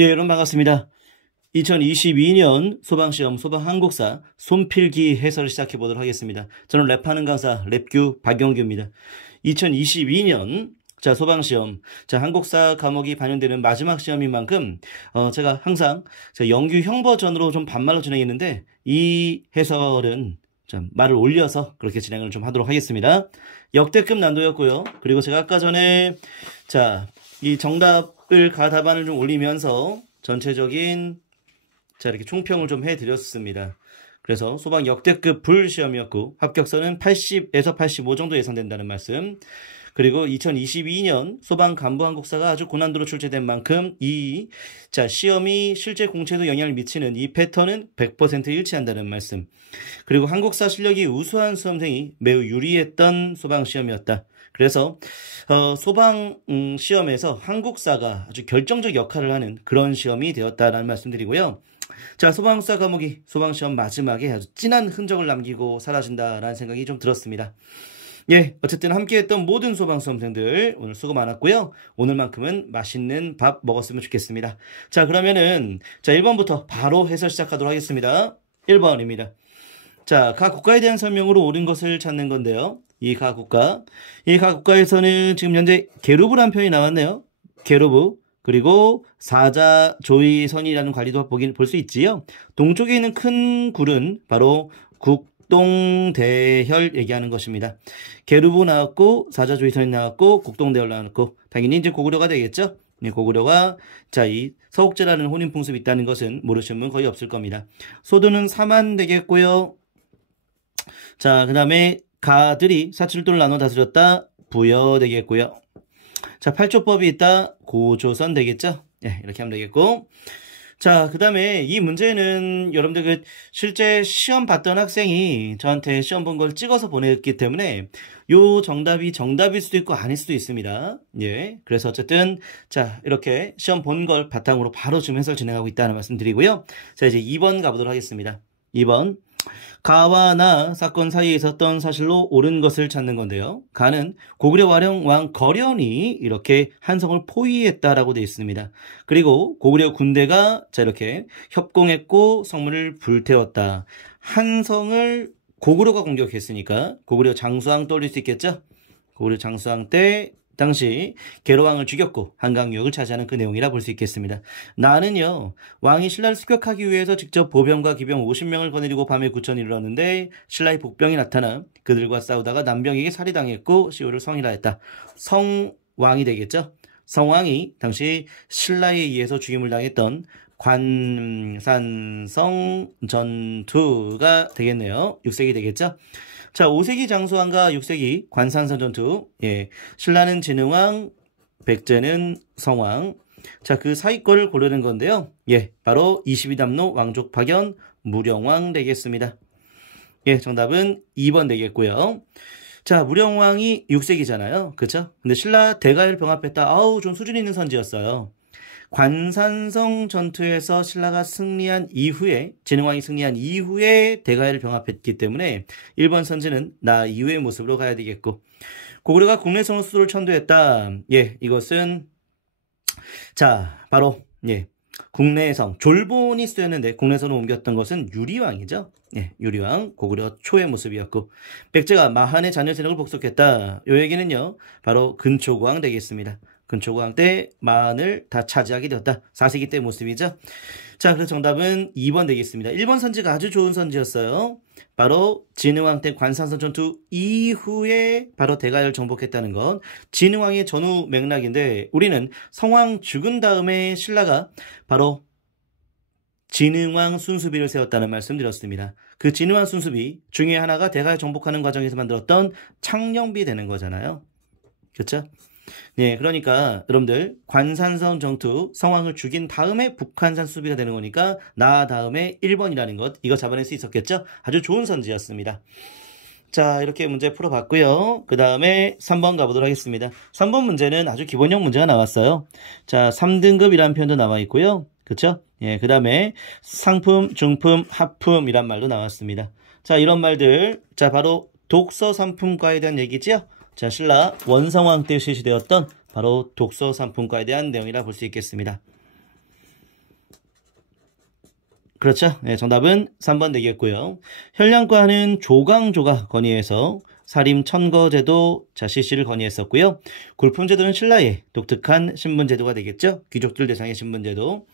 예, 여러분 반갑습니다. 2022년 소방시험 소방한국사 손필기 해설을 시작해 보도록 하겠습니다. 저는 랩하는 강사 랩규 박영규입니다. 2022년 소방시험 한국사 과목이 반영되는 마지막 시험인 만큼 제가 항상 영규형 버전으로 좀 반말로 진행했는데 이 해설은 말을 올려서 그렇게 진행을 좀 하도록 하겠습니다. 역대급 난도였고요. 그리고 제가 아까 전에 이 정답을 가답안을 좀 올리면서 전체적인 이렇게 총평을 좀 해드렸습니다. 그래서 소방 역대급 불시험이었고 합격선은 80에서 85 정도 예상된다는 말씀. 그리고 2022년 소방 간부 한국사가 아주 고난도로 출제된 만큼 이 시험이 실제 공채에도 영향을 미치는 이 패턴은 100% 일치한다는 말씀. 그리고 한국사 실력이 우수한 수험생이 매우 유리했던 소방 시험이었다. 그래서 소방 시험에서 한국사가 아주 결정적 역할을 하는 그런 시험이 되었다라는 말씀드리고요. 소방사 과목이 소방시험 마지막에 아주 진한 흔적을 남기고 사라진다라는 생각이 좀 들었습니다. 예, 어쨌든 함께했던 모든 소방 수험생들 오늘 수고 많았고요. 오늘만큼은 맛있는 밥 먹었으면 좋겠습니다. 그러면은 1번부터 바로 해설 시작하도록 하겠습니다. 1번입니다. 각 국가에 대한 설명으로 옳은 것을 찾는 건데요. 이 각 국가에서는 지금 현재 게르브라는 표현이 나왔네요. 게르브. 그리고 사자조위선이라는 관리도 볼 수 있지요. 동쪽에 있는 큰 굴은 바로 국동대혈 얘기하는 것입니다. 게르브 나왔고 사자조위선이 나왔고 국동대혈 나왔고 당연히 이제 고구려가 되겠죠. 고구려가 이 서옥제라는 혼인풍습이 있다는 것은 모르시는 분 거의 없을 겁니다. 소두는 사만 되겠고요. 그 다음에 가들이 사칠도를 나눠 다스렸다. 부여 되겠고요. 팔조법이 있다. 고조선 되겠죠. 네, 이렇게 하면 되겠고. 그 다음에 이 문제는 여러분들 실제 시험 봤던 학생이 저한테 시험 본 걸 찍어서 보냈기 때문에 요 정답이 정답일 수도 있고 아닐 수도 있습니다. 예. 그래서 어쨌든 이렇게 시험 본 걸 바탕으로 바로 지금 해설 진행하고 있다는 말씀 드리고요. 이제 2번 가보도록 하겠습니다. 2번. 가와 나 사건 사이에 있었던 사실로 옳은 것을 찾는 건데요. 가는 고구려 왕 거련이 이렇게 한성을 포위했다라고 되어 있습니다. 그리고 고구려 군대가 이렇게 협공했고 성문을 불태웠다. 한성을 고구려가 공격했으니까 고구려 장수왕 떠올릴 수 있겠죠? 고구려 장수왕 때 당시 계로왕을 죽였고 한강유역을 차지하는 그 내용이라 볼 수 있겠습니다. 나는요, 왕이 신라를 습격하기 위해서 직접 보병과 기병 50명을 거느리고 밤에 구천을 이루었는데 신라의 복병이 나타나 그들과 싸우다가 남병에게 살해당했고 시호를 성이라 했다. 성왕이 되겠죠? 성왕이 당시 신라에 의해서 죽임을 당했던 관산성 전투가 되겠네요. 6세기 되겠죠? 5세기 장수왕과 6세기 관산성 전투. 예. 신라는 진흥왕, 백제는 성왕. 그 사이 거를 고르는 건데요. 예. 바로 22담로 왕족 파견 무령왕 되겠습니다. 예. 정답은 2번 되겠고요. 무령왕이 6세기잖아요. 그쵸? 근데 신라 대가를 병합했다. 아우, 좀 수준 있는 선지였어요. 관산성 전투에서 신라가 승리한 이후에 진흥왕이 승리한 이후에 대가를 병합했기 때문에 1번 선지는 나 이후의 모습으로 가야 되겠고, 고구려가 국내성으로 수도를 천도했다. 예, 이것은 바로 국내성 졸본이 쓰였는데 국내성으로 옮겼던 것은 유리왕이죠. 예, 유리왕 고구려 초의 모습이었고, 백제가 마한의 잔여 세력을 복속했다. 요 얘기는요 바로 근초고왕 되겠습니다. 근초고왕 때 마한을 다 차지하게 되었다. 4세기 때 모습이죠. 그래서 정답은 2번 되겠습니다. 1번 선지가 아주 좋은 선지였어요. 바로 진흥왕 때 관산성 전투 이후에 바로 대가를 정복했다는 것. 진흥왕의 전후 맥락인데 우리는 성왕 죽은 다음에 신라가 바로 진흥왕 순수비를 세웠다는 말씀 드렸습니다. 그 진흥왕 순수비 중에 하나가 대가를 정복하는 과정에서 만들었던 창녕비 되는 거잖아요. 그렇죠? 네, 그러니까 여러분들 관산성 전투 성왕을 죽인 다음에 북한산 수비가 되는 거니까 나 다음에 1번이라는 것, 이거 잡아낼 수 있었겠죠? 아주 좋은 선지였습니다. 이렇게 문제 풀어봤고요. 그 다음에 3번 가보도록 하겠습니다. 3번 문제는 아주 기본형 문제가 나왔어요. 3등급이라는 표현도 나와 있고요. 그쵸? 예, 그 다음에 상품, 중품, 하품이란 말도 나왔습니다. 이런 말들, 바로 독서 상품과에 대한 얘기지요? 신라 원성왕 때 실시되었던 바로 독서 상품과에 대한 내용이라 볼 수 있겠습니다. 그렇죠. 네, 정답은 3번 되겠고요. 현량과는 조강조가 건의해서 사림 천거제도 CC를 건의했었고요. 골품제도는 신라의 독특한 신분제도가 되겠죠. 귀족들 대상의 신분제도.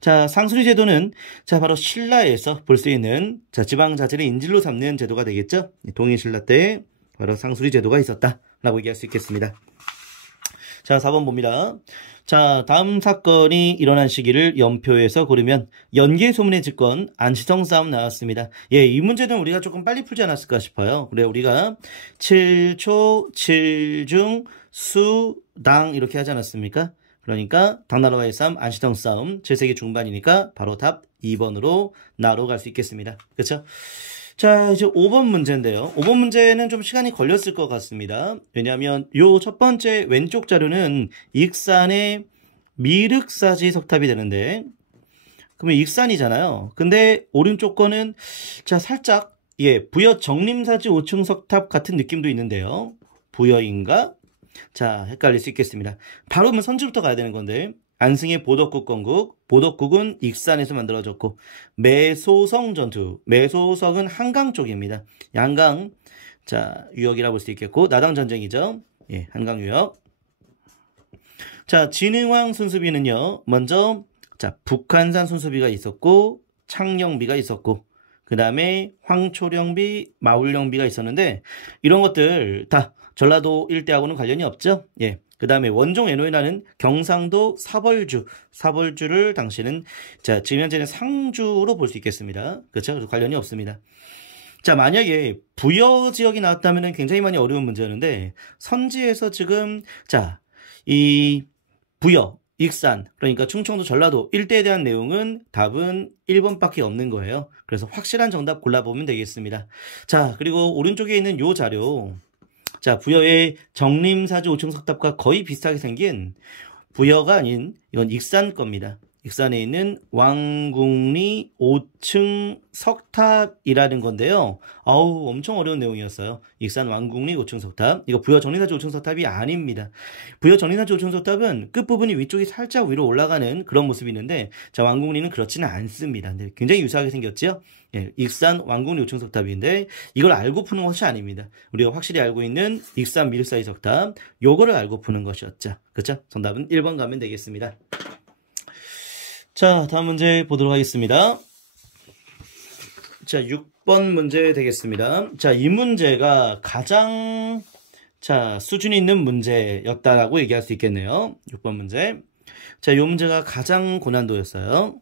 자, 상수리제도는 바로 신라에서 볼 수 있는 지방자치를 인질로 삼는 제도가 되겠죠. 동인신라 때 바로 상수리제도가 있었다라고 얘기할 수 있겠습니다. 자, 4번 봅니다. 자, 다음 사건이 일어난 시기를 연표에서 고르면 연개소문의 집권 안시성 싸움 나왔습니다. 예, 이 문제는 우리가 조금 빨리 풀지 않았을까 싶어요. 그래, 우리가 7초, 7중, 수, 당 이렇게 하지 않았습니까? 그러니까 당나라와의 싸움, 안시성 싸움, 7세기 중반이니까 바로 답 2번으로 나로 갈 수 있겠습니다. 그렇죠? 자, 이제 5번 문제인데요. 5번 문제는 좀 시간이 걸렸을 것 같습니다. 왜냐하면 요 첫 번째 왼쪽 자료는 익산의 미륵사지 석탑이 되는데, 그러면 익산이잖아요. 근데 오른쪽 거는 살짝 부여 정림사지 5층 석탑 같은 느낌도 있는데요. 부여인가? 자, 헷갈릴 수 있겠습니다. 바로 그러면 선지부터 가야 되는 건데, 안승의 보덕국 건국, 보덕국은 익산에서 만들어졌고, 매소성 전투, 매소성은 한강 쪽입니다. 양강, 유역이라고 볼 수 있겠고, 나당 전쟁이죠. 예, 한강 유역. 자, 진흥왕 순수비는요, 먼저, 북한산 순수비가 있었고, 창령비가 있었고, 그 다음에 황초령비, 마울령비가 있었는데, 이런 것들 다 전라도 일대하고는 관련이 없죠. 예. 그 다음에 원종 애노이라는 경상도 사벌주를 당시는 지금 현재는 상주로 볼 수 있겠습니다. 그렇죠? 그래서 관련이 없습니다. 자, 만약에 부여 지역이 나왔다면 굉장히 많이 어려운 문제였는데 선지에서 지금 이 부여, 익산, 그러니까 충청도 전라도 일대에 대한 내용은 답은 1번밖에 없는 거예요. 그래서 확실한 정답 골라보면 되겠습니다. 자, 그리고 오른쪽에 있는 요 자료, 부여의 정림사지 5층 석탑과 거의 비슷하게 생긴 부여가 아닌 이건 익산 겁니다. 익산에 있는 왕궁리 5층 석탑이라는 건데요. 아우, 엄청 어려운 내용이었어요. 익산 왕궁리 5층 석탑. 이거 부여 정림사지 5층 석탑이 아닙니다. 부여 정림사지 5층 석탑은 끝부분이 위쪽이 살짝 위로 올라가는 그런 모습이 있는데, 왕궁리는 그렇지는 않습니다. 근데 굉장히 유사하게 생겼죠? 예, 익산 왕궁리 5층 석탑인데, 이걸 알고 푸는 것이 아닙니다. 우리가 확실히 알고 있는 익산 미륵사지 석탑, 요거를 알고 푸는 것이었죠. 그렇죠? 정답은 1번 가면 되겠습니다. 자, 다음 문제 보도록 하겠습니다. 자, 6번 문제 되겠습니다. 자, 이 문제가 가장 수준이 있는 문제였다라고 얘기할 수 있겠네요. 6번 문제. 자, 이 문제가 가장 고난도였어요.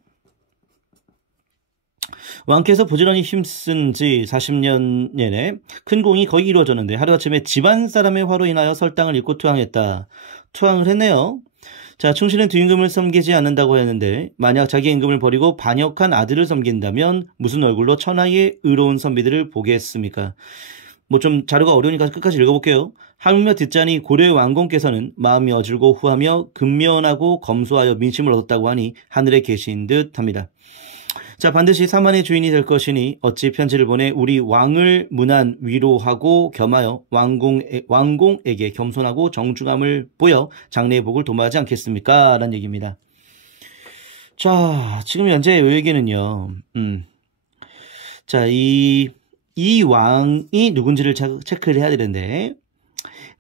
왕께서 부지런히 힘쓴 지 40년 내내 큰 공이 거의 이루어졌는데 하루아침에 집안 사람의 화로 인하여 설당을 잃고 투항했다. 투항을 했네요. 자, 충신은 뒤임금을 섬기지 않는다고 했는데 만약 자기 임금을 버리고 반역한 아들을 섬긴다면 무슨 얼굴로 천하의 의로운 선비들을 보겠습니까? 뭐 좀 자료가 어려우니까 끝까지 읽어볼게요. 하물며 듣자니 고려의 왕公께서는 마음이 어질고 후하며 근면하고 검소하여 민심을 얻었다고 하니 하늘에 계신 듯 합니다. 자, 반드시 사만의 주인이 될 것이니 어찌 편지를 보내 우리 왕을 문안 위로하고 겸하여 왕공에게 겸손하고 정중함을 보여 장래의 복을 도모하지 않겠습니까? 라는 얘기입니다. 자, 지금 현재 이 얘기는요. 자, 이 왕이 누군지를 체크를 해야 되는데,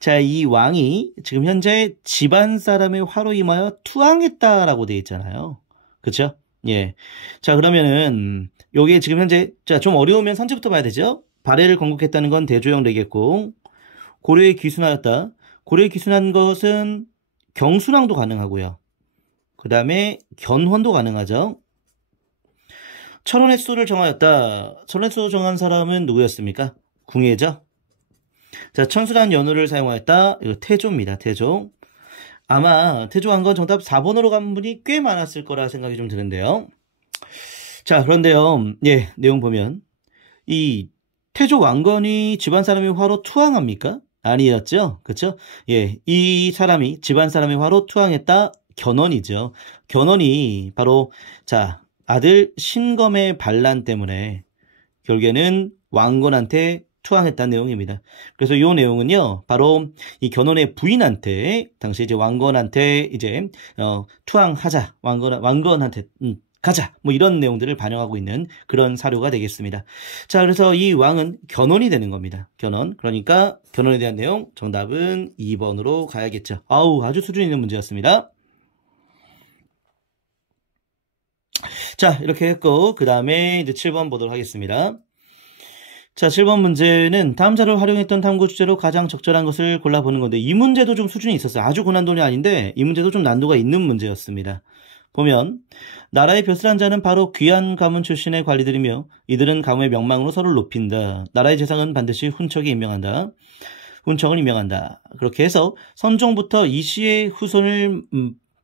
자, 이 왕이 지금 현재 집안 사람의 화로 임하여 투항했다라고 되어 있잖아요. 그쵸? 예. 자, 그러면은, 요게 지금 현재, 좀 어려우면 선지부터 봐야 되죠? 발해를 건국했다는 건 대조영 되겠고, 고려에 귀순하였다. 고려에 귀순한 것은 경순왕도 가능하고요. 그 다음에 견훤도 가능하죠. 천원의 수를 정하였다. 천원의 수를 정한 사람은 누구였습니까? 궁예죠. 자, 천수란 연호를 사용하였다. 이거 태조입니다. 태조. 아마 태조왕건 정답 4번으로 간 분이 꽤 많았을 거라 생각이 좀 드는데요. 자, 그런데요. 예, 내용 보면 이 태조왕건이 집안 사람의 화로 투항합니까? 아니었죠. 그렇죠? 예, 이 사람이 집안 사람의 화로 투항했다. 견훤이죠. 견훤이 바로 아들 신검의 반란 때문에 결국에는 왕건한테 투항했다는 내용입니다. 그래서 이 내용은요, 바로 이 견훤의 부인한테, 당시 이제 왕건한테 투항하자, 왕건한테 가자. 뭐 이런 내용들을 반영하고 있는 그런 사료가 되겠습니다. 자, 그래서 이 왕은 견훤이 되는 겁니다. 견훤. 그러니까 견훤에 대한 내용 정답은 2번으로 가야겠죠. 아우, 아주 수준 있는 문제였습니다. 자, 이렇게 했고 그 다음에 이제 7번 보도록 하겠습니다. 자, 7번 문제는 다음 자료를 활용했던 탐구 주제로 가장 적절한 것을 골라보는 건데 이 문제도 좀 수준이 있었어요. 아주 고난도는 아닌데 이 문제도 좀 난도가 있는 문제였습니다. 보면 나라의 벼슬한 자는 바로 귀한 가문 출신의 관리들이며 이들은 가문의 명망으로 서로를 높인다. 나라의 재상은 반드시 훈척을 임명한다. 그렇게 해서 선종부터 이씨의 후손을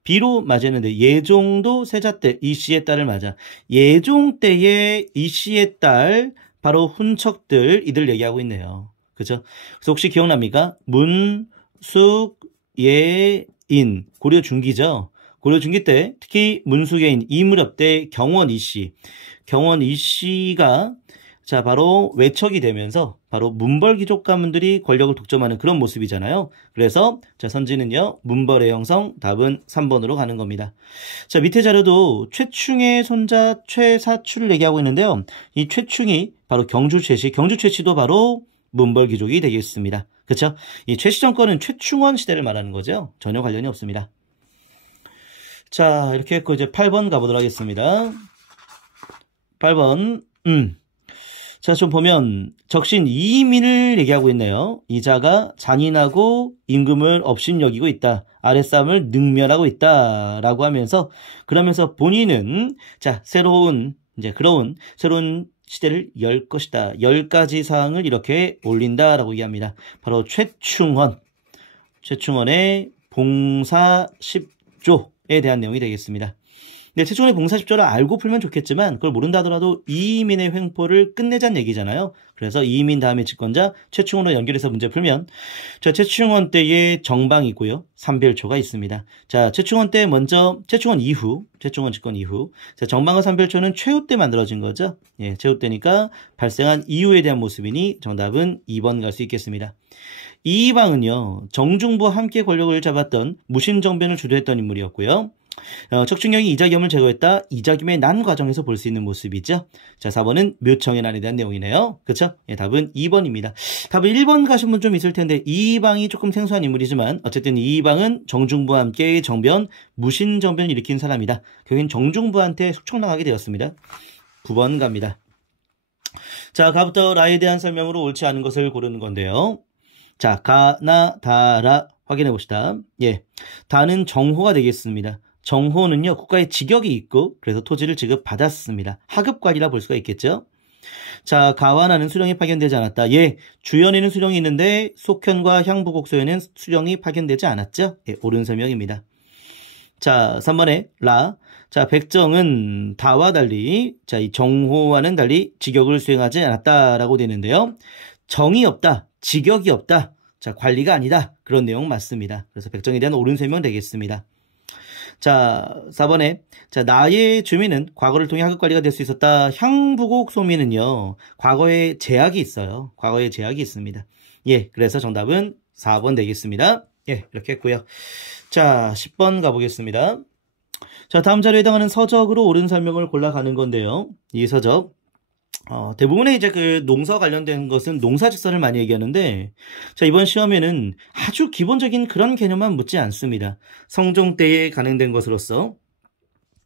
비로 맞이했는데 예종도 세자 때 이씨의 딸을 맞아. 예종 때의 이씨의 딸 바로 훈척들 이들 얘기하고 있네요. 그죠? 그래서 혹시 기억납니까? 문, 숙, 예, 인 고려 중기죠. 고려 중기 때 특히 문숙예인 이 무렵 때 경원 이씨가 자 바로 외척이 되면서 바로 문벌 귀족 가문들이 권력을 독점하는 그런 모습이잖아요. 그래서 자 선지는요 문벌의 형성 답은 3번으로 가는 겁니다. 자 밑에 자료도 최충의 손자 최사추를 얘기하고 있는데요. 이 최충이 바로 경주 최씨도 바로 문벌 귀족이 되겠습니다. 그렇죠? 이 최씨 정권은 최충원 시대를 말하는 거죠. 전혀 관련이 없습니다. 자, 이렇게 했고, 이제 8번 가보도록 하겠습니다. 8번, 자, 좀 보면, 적신 이민을 얘기하고 있네요. 이자가 잔인하고 임금을 업신여기고 있다. 아랫사람을 능멸하고 있다. 라고 하면서, 그러면서 본인은, 자, 새로운 시대를 열 것이다. 10가지 사항을 이렇게 올린다. 라고 얘기합니다. 바로 최충원의 봉사 10조. 에 대한 내용이 되겠습니다. 근데 최충원의 봉사 10조를 알고 풀면 좋겠지만 그걸 모른다 하더라도 이민의 횡포를 끝내자는 얘기잖아요. 그래서 이민 다음에 집권자 최충원으로 연결해서 문제 풀면 자 최충원 때의 정방이고요. 삼별초가 있습니다. 자 최충원 집권 이후 자 정방과 삼별초는 최후 때 만들어진 거죠. 예, 최후 때니까 발생한 이유에 대한 모습이니 정답은 2번 갈 수 있겠습니다. 이방은요 정중부와 함께 권력을 잡았던 무신정변을 주도했던 인물이었고요. 척충령이 이자겸을 제거했다. 이자겸의 난 과정에서 볼 수 있는 모습이죠. 자 4번은 묘청의 난에 대한 내용이네요. 그렇죠? 예, 답은 2번입니다. 답은 1번 가신 분 좀 있을 텐데 이방이 조금 생소한 인물이지만 어쨌든 이방은 정중부와 함께 무신정변을 일으킨 사람이다. 결국엔 정중부한테 숙청당하게 되었습니다. 9번 갑니다. 자 가부터 라에 대한 설명으로 옳지 않은 것을 고르는 건데요. 자, 가나, 다라 확인해 봅시다. 예, 다는 정호가 되겠습니다. 정호는요, 국가의 직역이 있고 그래서 토지를 지급받았습니다. 하급관이라 볼 수가 있겠죠. 자, 가와나는 수령이 파견되지 않았다. 예, 주연에는 수령이 있는데 속현과 향부곡소에는 수령이 파견되지 않았죠. 예, 옳은 설명입니다. 자, 3번에 라. 자, 백정은 다와 달리 자, 이 정호와는 달리 직역을 수행하지 않았다라고 되는데요. 정이 없다. 직역이 없다. 자, 관리가 아니다. 그런 내용 맞습니다. 그래서 백정에 대한 옳은 설명 되겠습니다. 자, 4번에 자, 나의 주민은 과거를 통해 하급관리가 될 수 있었다. 향부곡 소민은요. 과거에 제약이 있어요. 과거에 제약이 있습니다. 예, 그래서 정답은 4번 되겠습니다. 예, 이렇게 했고요. 자, 10번 가보겠습니다. 자, 다음 자료에 해당하는 서적으로 옳은 설명을 골라가는 건데요. 이 서적 대부분의 이제 그 농사 관련된 것은 농사직설을 많이 얘기하는데, 자, 이번 시험에는 아주 기본적인 그런 개념만 묻지 않습니다. 성종 때에 간행된 것으로서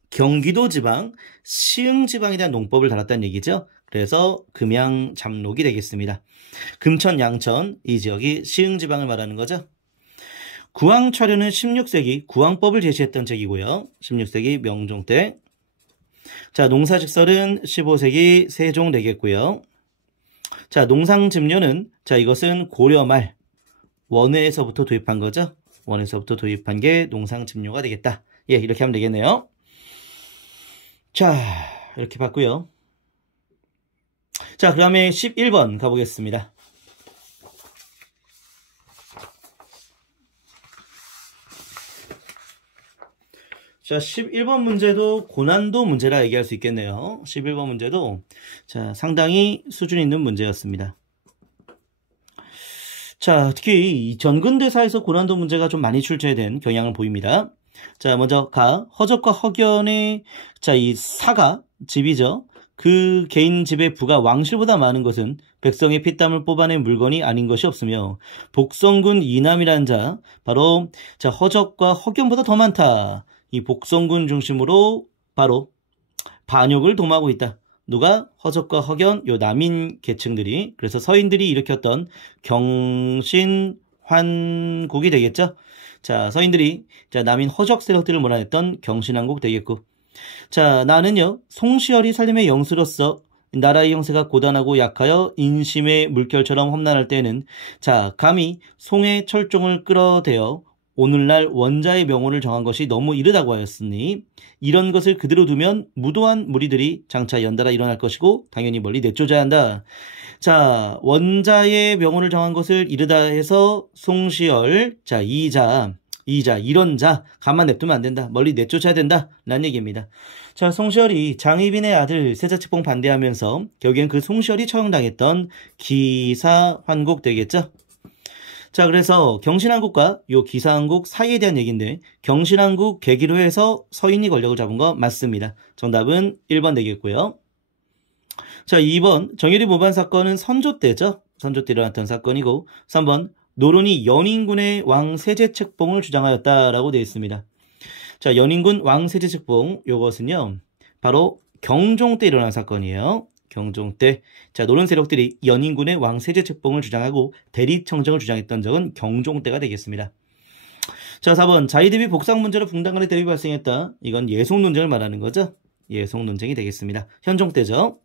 경기도 지방, 시흥 지방에 대한 농법을 달았다는 얘기죠. 그래서 금양 잠록이 되겠습니다. 금천, 양천, 이 지역이 시흥 지방을 말하는 거죠. 구황철효는 16세기 구황법을 제시했던 책이고요. 16세기 명종 때. 자, 농사직설은 15세기 세종 되겠고요. 자, 농상집료는 자, 이것은 고려 말 원회에서부터 도입한 거죠. 원에서부터 도입한 게 농상집료가 되겠다. 예, 이렇게 하면 되겠네요. 자, 이렇게 봤고요. 자, 그 다음에 11번 가보겠습니다. 자, 11번 문제도 고난도 문제라 얘기할 수 있겠네요. 11번 문제도 자, 상당히 수준 있는 문제였습니다. 자, 특히 이 전근대사에서 고난도 문제가 좀 많이 출제된 경향을 보입니다. 자, 먼저 허적과 허견의, 자, 이 사가 집이죠. 그 개인 집의 부가 왕실보다 많은 것은 백성의 피땀을 뽑아낸 물건이 아닌 것이 없으며 복성군 이남이라는 자, 바로 자, 허적과 허견보다 더 많다. 이 복성군 중심으로 바로 반역을 도모하고 있다. 누가? 허적과 허견, 요 남인 계층들이. 그래서 서인들이 일으켰던 경신환국이 되겠죠. 자, 서인들이 자, 남인 허적 세력들을 몰아냈던 경신환국 되겠고. 자, 나는요, 송시열이 살림의 영수로서 나라의 형세가 고단하고 약하여 인심의 물결처럼 험난할 때에는 자, 감히 송의 철종을 끌어대어 오늘날 원자의 명호를 정한 것이 너무 이르다고 하였으니 이런 것을 그대로 두면 무도한 무리들이 장차 연달아 일어날 것이고 당연히 멀리 내쫓아야 한다. 자, 원자의 명호를 정한 것을 이르다 해서 송시열, 자, 이런 자, 가만 냅두면 안 된다. 멀리 내쫓아야 된다. 라는 얘기입니다. 자, 송시열이 장희빈의 아들 세자책봉 반대하면서 결국엔 그 송시열이 처형당했던 기사환국 되겠죠. 자, 그래서 경신한국과 요 기사한국 사이에 대한 얘기인데 경신한국 계기로 해서 서인이 권력을 잡은 거 맞습니다. 정답은 1번 되겠고요. 자, 2번 정유리 모반 사건은 선조 때죠. 선조 때 일어났던 사건이고 3번 노론이 연인군의 왕 세제책봉을 주장하였다라고 되어 있습니다. 자, 연인군 왕 세제책봉 요것은요. 바로 경종 때 일어난 사건이에요. 경종 때. 자, 노론 세력들이 연인군의 왕 세제책봉을 주장하고 대리청정을 주장했던 적은 경종 때가 되겠습니다. 자, 4번 자위 대비 복상 문제로 분당 간의 대립이 발생했다. 이건 예속 논쟁을 말하는 거죠. 예속 논쟁이 되겠습니다. 현종 때죠.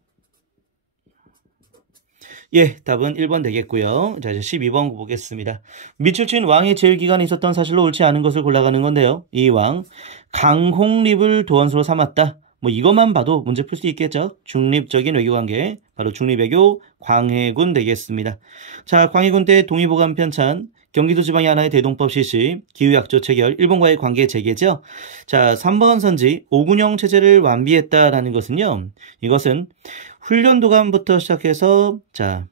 예, 답은 1번 되겠고요. 자, 이제 12번 보겠습니다. 미출친 왕의 제위기간에 있었던 사실로 옳지 않은 것을 골라가는 건데요. 이 왕, 강홍립을 도원수로 삼았다. 뭐 이것만 봐도 문제 풀 수 있겠죠. 중립적인 외교관계, 바로 중립외교 광해군 되겠습니다. 자, 광해군 때 동의보감 편찬, 경기도 지방이 하나의 대동법 실시, 기후약조 체결, 일본과의 관계 재개죠. 자, 3번 선지, 오군영 체제를 완비했다라는 것은요. 이것은 훈련도감부터 시작해서 자,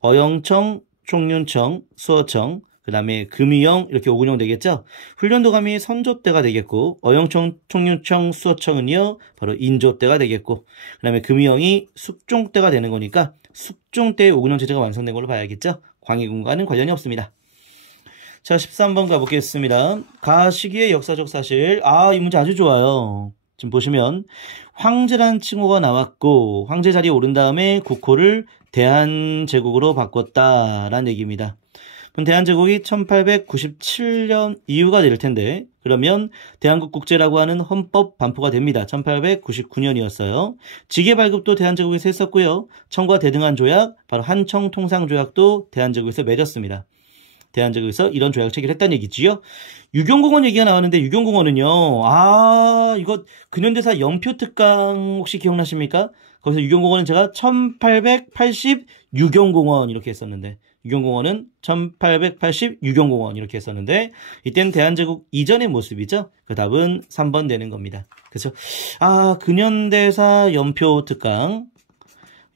어영청, 총륜청, 수어청, 그 다음에 금이영 이렇게 오군영 되겠죠. 훈련도감이 선조 때가 되겠고 어영청, 총륜청, 수어청은요 바로 인조 때가 되겠고 그 다음에 금이영이 숙종 때가 되는 거니까 숙종 때 오군영 체제가 완성된 걸로 봐야겠죠. 광해군과는 관련이 없습니다. 자, 13번 가보겠습니다. 가 시기의 역사적 사실. 이 문제 아주 좋아요. 지금 보시면 황제란 칭호가 나왔고 황제 자리에 오른 다음에 국호를 대한제국으로 바꿨다라는 얘기입니다. 그럼 대한제국이 1897년 이후가 될 텐데 그러면 대한국 국제라고 하는 헌법 반포가 됩니다. 1899년이었어요. 직계 발급도 대한제국에서 했었고요. 청과 대등한 조약, 바로 한청 통상조약도 대한제국에서 맺었습니다. 대한제국에서 이런 조약을 체결했다는 얘기지요. 유경공원 얘기가 나왔는데 유경공원은요. 이거 근현대사 연표특강 혹시 기억나십니까? 거기서 유경공원은 제가 1880 유경공원 이렇게 했었는데 유경공원은 1880 유경공원 이렇게 했었는데 이때는 대한제국 이전의 모습이죠. 그 답은 3번 되는 겁니다. 그래서 근현대사 연표특강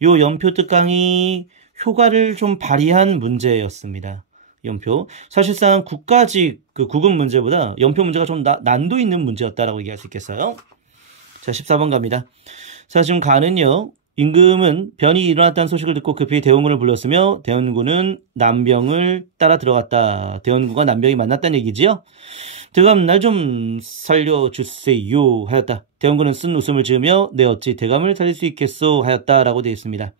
요 연표특강이 효과를 좀 발휘한 문제였습니다. 연표. 사실상 국가직 그 구급 문제보다 연표 문제가 좀 난도 있는 문제였다라고 얘기할 수 있겠어요. 자, 14번 갑니다. 자, 지금 가는요. 임금은 변이 일어났다는 소식을 듣고 급히 대원군을 불렀으며 대원군은 남병을 따라 들어갔다. 대원군과 남병이 만났다는 얘기지요. 대감 날 좀 살려주세요 하였다. 대원군은 쓴 웃음을 지으며 내 어찌 대감을 살릴 수 있겠소 하였다라고 되어 있습니다.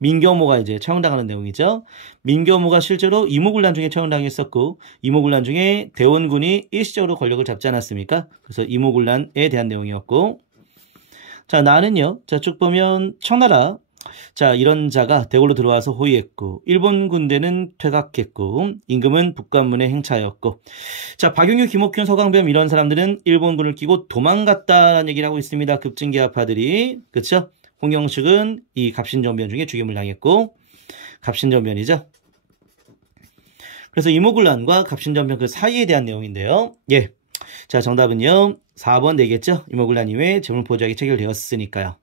민경모가 이제 처형당하는 내용이죠. 민경모가 실제로 이모군란 중에 처형당했었고 이모군란 중에 대원군이 일시적으로 권력을 잡지 않았습니까? 그래서 이모군란에 대한 내용이었고 자, 나는요. 자, 쭉 보면 청나라 자, 이런 자가 대궐로 들어와서 호위했고 일본 군대는 퇴각했고 임금은 북관문에 행차하였고 자, 박용규, 김옥균, 서강변 이런 사람들은 일본군을 끼고 도망갔다라는 얘기를 하고 있습니다. 급진계합파들이. 그렇죠? 홍영식은 이 갑신정변 중에 죽임을 당했고 갑신정변이죠. 그래서 이모군란과 갑신정변 그 사이에 대한 내용인데요. 예. 자, 정답은요. 4번 되겠죠. 이모군란 이후에 제물포조약이 체결되었으니까요.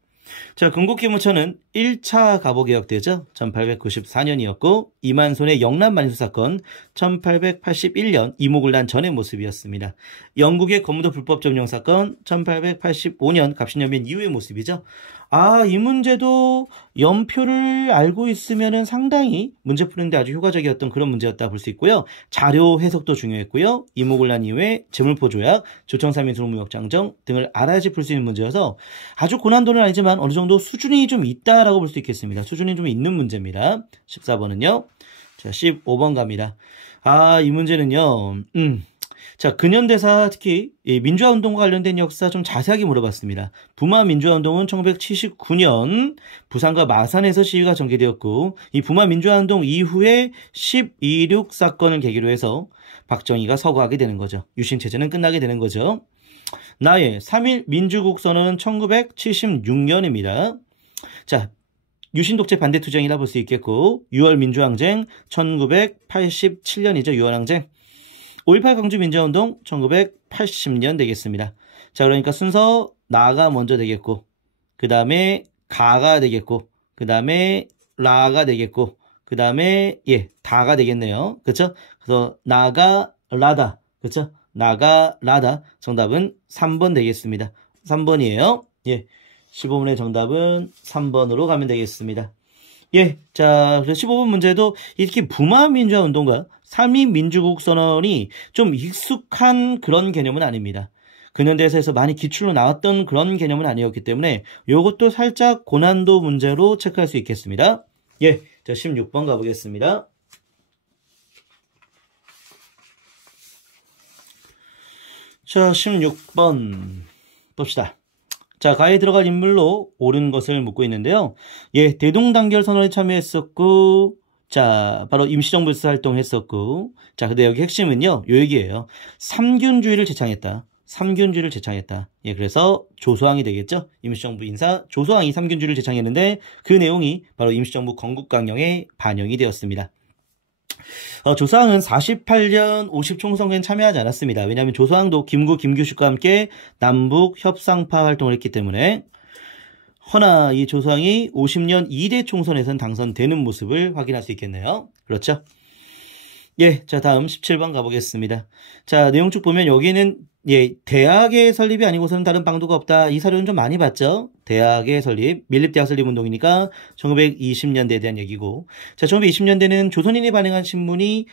자, 금국기무처는 1차 갑오개혁대죠. 1894년이었고 이만손의 영란만수 사건 1881년 이모군란 전의 모습이었습니다. 영국의 거무도 불법 점령 사건 1885년 갑신연민 이후의 모습이죠. 아, 이 문제도 연표를 알고 있으면은 상당히 문제 푸는데 아주 효과적이었던 그런 문제였다 볼 수 있고요. 자료 해석도 중요했고요. 이모군란 이후에 재물포 조약, 조청삼인수로 무역장정 등을 알아야지 풀 수 있는 문제여서 아주 고난도는 아니지만 어느 정도 수준이 좀 있다라고 볼 수 있겠습니다. 수준이 좀 있는 문제입니다. 14번은요. 자, 15번 갑니다. 아, 이 문제는요. 자, 근현대사 특히 민주화운동과 관련된 역사 좀 자세하게 물어봤습니다. 부마 민주화운동은 1979년 부산과 마산에서 시위가 전개되었고 이 부마 민주화운동 이후에 10.26 사건을 계기로 해서 박정희가 서거하게 되는 거죠. 유신체제는 끝나게 되는 거죠. 나의 3.1 민주국선언은 1976년입니다. 자, 유신독재 반대투쟁이라 볼 수 있겠고 6월 민주항쟁 1987년이죠. 6월 항쟁. 5.18 광주민주화운동 1980년 되겠습니다. 자, 그러니까 순서 나가 먼저 되겠고 그 다음에 가가 되겠고 그 다음에 라가 되겠고 그 다음에 다가 되겠네요. 그쵸? 그래서 나가 라다. 그쵸? 나가 라다. 정답은 3번 되겠습니다. 3번이에요. 15번의 정답은 3번으로 가면 되겠습니다. 자, 15번 문제도 이렇게 부마 민주화 운동과 3.2 민주국 선언이 좀 익숙한 그런 개념은 아닙니다. 근현대사에서 많이 기출로 나왔던 그런 개념은 아니었기 때문에 이것도 살짝 고난도 문제로 체크할 수 있겠습니다. 자, 16번 가보겠습니다. 자, 16번 봅시다. 자, 가에 들어갈 인물로 옳은 것을 묻고 있는데요. 대동단결 선언에 참여했었고, 자, 바로 임시정부에서 활동했었고, 자, 근데 여기 핵심은요, 요 얘기예요. 삼균주의를 제창했다. 삼균주의를 제창했다. 그래서 조소왕이 되겠죠. 임시정부 인사 조소왕이 삼균주의를 제창했는데 그 내용이 바로 임시정부 건국강령에 반영이 되었습니다. 조소왕은 48년 50총선거엔 참여하지 않았습니다. 왜냐하면 조소왕도 김구, 김규식과 함께 남북 협상파 활동을 했기 때문에 허나 이 조소왕이 50년 2대 총선에선 당선되는 모습을 확인할 수 있겠네요. 그렇죠? 자, 다음 17번 가보겠습니다. 자, 내용 쭉 보면 여기는 대학의 설립이 아니고서는 다른 방도가 없다. 이 사료는 좀 많이 봤죠? 대학의 설립, 밀립대학 설립 운동이니까 1920년대에 대한 얘기고, 자, 1920년대는 조선인이 발행한 신문이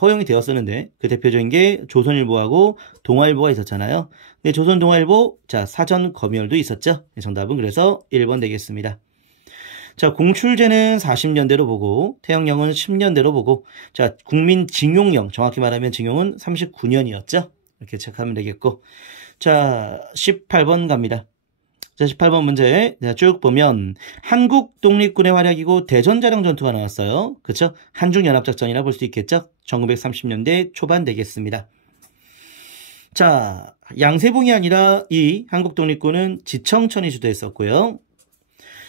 허용이 되었었는데 그 대표적인 게 조선일보하고 동아일보가 있었잖아요. 근데 조선 동아일보, 자, 사전 검열도 있었죠? 정답은 그래서 1번 되겠습니다. 자, 공출제는 40년대로 보고 태형령은 10년대로 보고, 자, 국민징용령, 정확히 말하면 징용은 39년이었죠? 이렇게 체크하면 되겠고, 자, 18번 갑니다. 자, 18번 문제. 자, 쭉 보면 한국 독립군의 활약이고 대전자령 전투가 나왔어요. 그쵸? 한중연합작전이라 볼 수 있겠죠? 1930년대 초반 되겠습니다. 자, 양세봉이 아니라 이 한국 독립군은 지청천이 주도했었고요.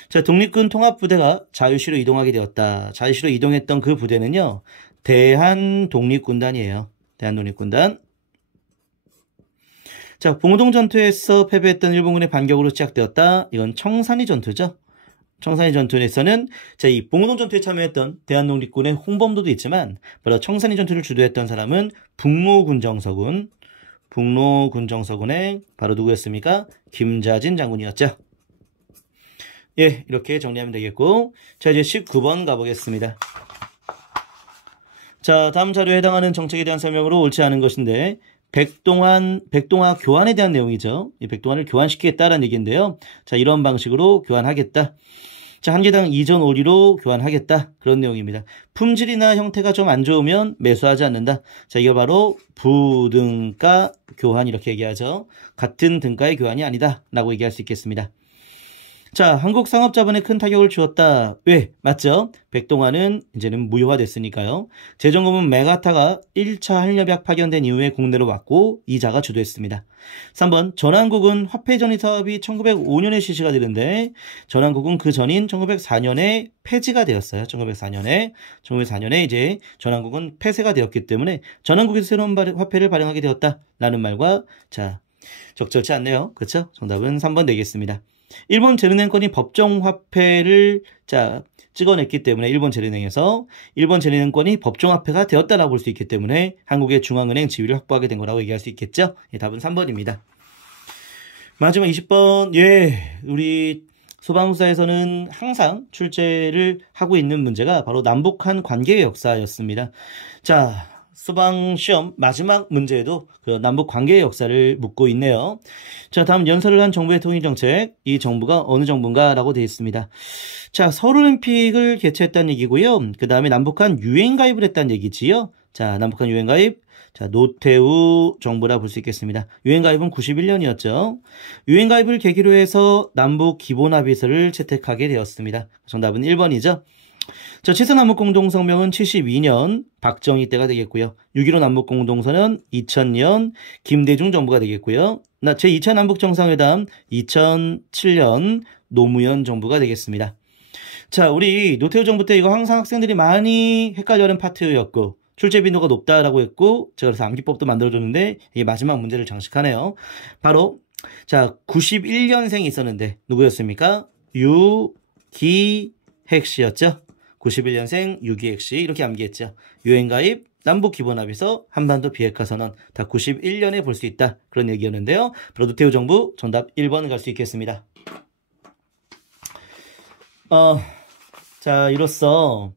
자, 독립군 통합부대가 자유시로 이동하게 되었다. 자유시로 이동했던 그 부대는요, 대한독립군단이에요. 대한독립군단. 자, 봉오동 전투에서 패배했던 일본군의 반격으로 시작되었다. 이건 청산리 전투죠. 청산리 전투에서는 자, 이 봉오동 전투에 참여했던 대한독립군의 홍범도도 있지만 바로 청산리 전투를 주도했던 사람은 북로군정서군. 북로군정서군의 바로 누구였습니까? 김자진 장군이었죠. 이렇게 정리하면 되겠고, 자, 이제 19번 가보겠습니다. 자, 다음 자료에 해당하는 정책에 대한 설명으로 옳지 않은 것인데 백동화 교환에 대한 내용이죠. 이 백동화를 교환시키겠다라는 얘기인데요. 자, 이런 방식으로 교환하겠다. 자, 한 개당 2전 5리로 교환하겠다. 그런 내용입니다. 품질이나 형태가 좀 안 좋으면 매수하지 않는다. 자, 이거 바로 부등가 교환 이렇게 얘기하죠. 같은 등가의 교환이 아니다 라고 얘기할 수 있겠습니다. 자, 한국 상업자본에 큰 타격을 주었다. 왜? 맞죠? 백동화는 이제는 무효화됐으니까요. 재정금은 메가타가 1차 한일협약 파견된 이후에 국내로 왔고 이자가 주도했습니다. 3번 전환국은 화폐전이 사업이 1905년에 실시가 되는데 전환국은 그 전인 1904년에 폐지가 되었어요. 1904년에 이제 전환국은 폐쇄가 되었기 때문에 전환국에서 새로운 화폐를 발행하게 되었다라는 말과 자, 적절치 않네요. 그쵸? 정답은 3번 되겠습니다. 일본 제르냉권이 법정화폐를 찍어냈기 때문에 일본 제르냉에서 일본 제르냉권이 법정화폐가 되었다라고 볼 수 있기 때문에 한국의 중앙은행 지위를 확보하게 된 거라고 얘기할 수 있겠죠? 예, 답은 3번입니다. 마지막 20번. 예, 우리 소방사에서는 항상 출제를 하고 있는 문제가 바로 남북한 관계의 역사였습니다. 자, 소방시험 마지막 문제에도 그 남북 관계의 역사를 묻고 있네요. 자, 다음 연설을 한 정부의 통일정책. 이 정부가 어느 정부인가 라고 되어 있습니다. 자, 서울올림픽을 개최했다는 얘기고요. 그 다음에 남북한 유엔가입을 했다는 얘기지요. 자, 남북한 유엔가입. 자, 노태우 정부라 볼 수 있겠습니다. 유엔가입은 91년이었죠. 유엔가입을 계기로 해서 남북 기본합의서를 채택하게 되었습니다. 정답은 1번이죠. 자, 최소남북공동성명은 72년 박정희 때가 되겠고요. 6.15 남북공동선언은 2000년 김대중 정부가 되겠고요. 제2차 남북정상회담 2007년 노무현 정부가 되겠습니다. 자, 우리 노태우 정부 때 이거 항상 학생들이 많이 헷갈려하는 파트였고 출제 빈도가 높다라고 했고 제가 그래서 암기법도 만들어줬는데 이게 마지막 문제를 장식하네요. 바로 자 91년생이 있었는데 누구였습니까? 유기핵 씨였죠. 91년생 유기핵 씨 이렇게 암기했죠. 유엔가입, 남북기본합의서, 한반도 비핵화선언 다 91년에 볼 수 있다. 그런 얘기였는데요. 바로 노태우 정부 정답 1번 갈 수 있겠습니다. 자, 이로써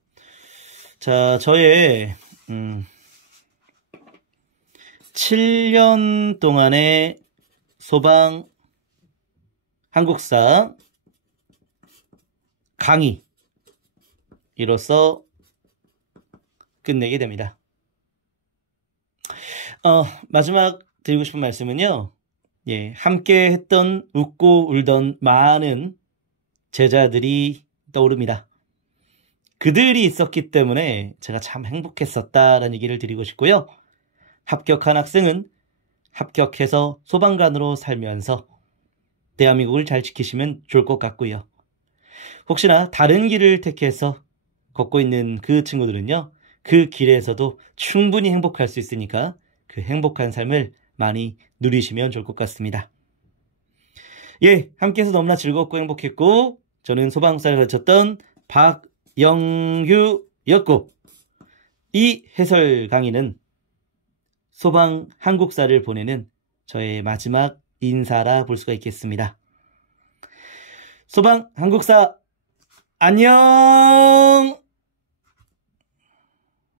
자 저의 7년 동안의 소방 한국사 강의 이로써 끝내게 됩니다. 마지막 드리고 싶은 말씀은요. 예, 함께 했던 웃고 울던 많은 제자들이 떠오릅니다. 그들이 있었기 때문에 제가 참 행복했었다라는 얘기를 드리고 싶고요. 합격한 학생은 합격해서 소방관으로 살면서 대한민국을 잘 지키시면 좋을 것 같고요. 혹시나 다른 길을 택해서 걷고 있는 그 친구들은요. 그 길에서도 충분히 행복할 수 있으니까 그 행복한 삶을 많이 누리시면 좋을 것 같습니다. 예, 함께해서 너무나 즐겁고 행복했고 저는 소방사를 가르쳤던 박영규였고 이 해설 강의는 소방 한국사를 보내는 저의 마지막 인사라 볼 수가 있겠습니다. 소방 한국사 안녕!